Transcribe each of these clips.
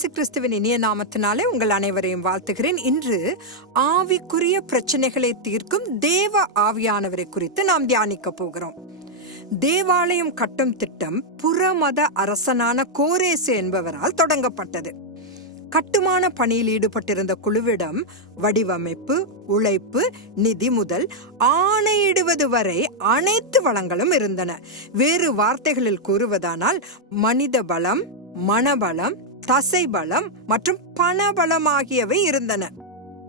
கிறிஸ்துவின் இனிய நாமத்தினாலே உங்கள் அனைவரையும் வாழ்த்துகிறேன். இன்று ஆவிக்குரிய பிரச்சனைகளை தீர்க்கும் தேவ ஆவியானவரை குறித்து நாம் தியானிக்க போகிறோம். தேவாலயம் கட்டும் திட்டம் புறமத அரசனான கோரேசு என்பவரால் தொடங்கப்பட்டது. கட்டுமான பணியில் ஈடுபட்டிருந்த குழுவிடம் வடிவமைப்பு உழைப்பு நிதி முதல் ஆணையிடுவது வரை அனைத்து வளங்களும் இருந்தன. வேறு வார்த்தைகளில் கூறுவதானால் மனித பலம் மனபலம் தசை பலம் மற்றும் பணபலம் ஆகியவை இருந்தன.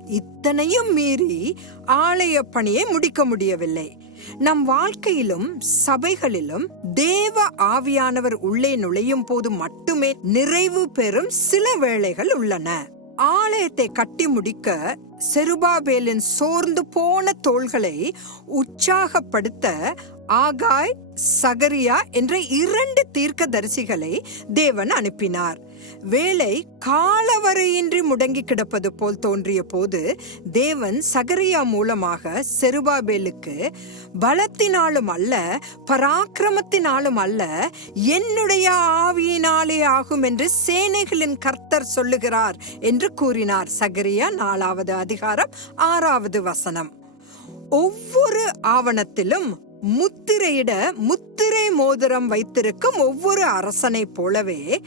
இத்தனையும் மீறி ஆலய பணியை முடிக்க முடியவில்லை. நம் வாழ்க்கையிலும் சபைகளிலும் தேவ ஆவியானவர் உள்ளே நுழையும் போது மட்டுமே நிறைவு பெறும் சில வேளைகள் உள்ளன. ஆலயத்தை கட்டி முடிக்க செருபாபேலின் சோர்ந்து போன தோள்களை உற்சாகப்படுத்த ஆகாய் சகரியா என்ற இரண்டு தீர்க்க தரிசிகளை தேவன் அனுப்பினார். வேலை காலவரையின்றி முடங்கி கிடப்பது போல் தோன்றிய போது தேவன் சகரியா மூலமாக செருபாபேலுக்கு பலத்தினாலும் அல்ல பராக்கிரமத்தினாலும் அல்ல என்னுடைய ஆவியினாலே ஆகும் என்று சேனைகளின் கர்த்தர் சொல்லுகிறார் என்று கூறினார். சகரியா நாலாவது அதிகாரம் ஆறாவது வசனம். ஒவ்வொரு ஆவணத்திலும் முத்திரையிட முத்திரை மோதிரம் வைத்திருக்கும் ஒவ்வொரு அரசனைப் போலவே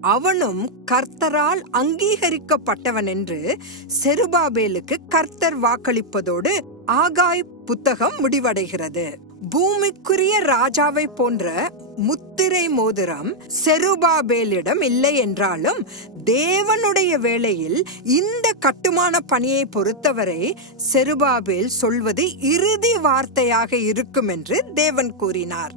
அவனும் கர்த்தரால் அங்கீகரிக்கப்பட்டவன் என்று செருபாபேலுக்கு கர்த்தர் வாக்களிப்பதோடு ஆகாய் புத்தகம் முடிவடைகிறது. பூமிக்குரிய ராஜாவை போன்ற முத்திரை மோதிரம் செருபாபேலிடம் இல்லை என்றாலும் தேவனுடைய வேளையில் இந்த கட்டுமான பணியை பொறுத்தவரை செருபாபேல் சொல்வது இறுதி வார்த்தையாக இருக்கும் என்று தேவன் கூறினார்.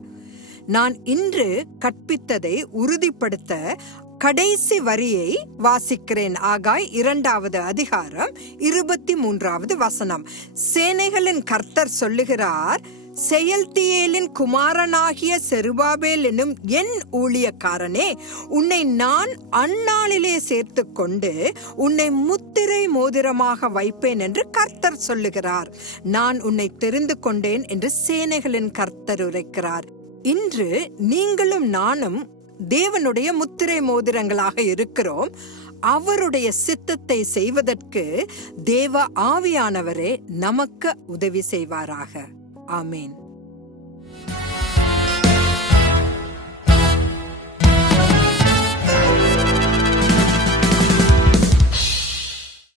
நான் இன்று கற்பித்ததை உறுதிப்படுத்த கடைசி வரியை வாசிக்கிறேன். ஆகாய் இரண்டாவது அதிகாரம் இருபத்தி மூன்றாவது வசனம். சேனைகளின் கர்த்தர் சொல்லுகிறார் செயல்தியேலின் குமாரனாகிய செருபாபேல் என்னும் என் ஊழியக்காரனே உன்னை நான் அந்நாளிலே சேர்த்து கொண்டு உன்னை முத்திரை மோதிரமாக வைப்பேன் என்று கர்த்தர் சொல்லுகிறார். நான் உன்னை தெரிந்து கொண்டேன் என்று சேனைகளின் கர்த்தர் உரைக்கிறார். இன்று நீங்களும் நானும் தேவனுடைய முத்திரை மோதிரங்களாக இருக்கிறோம். அவருடைய சித்தத்தை செய்வதற்கு தேவ ஆவியானவரே நமக்கு உதவி செய்வாராக. Amen.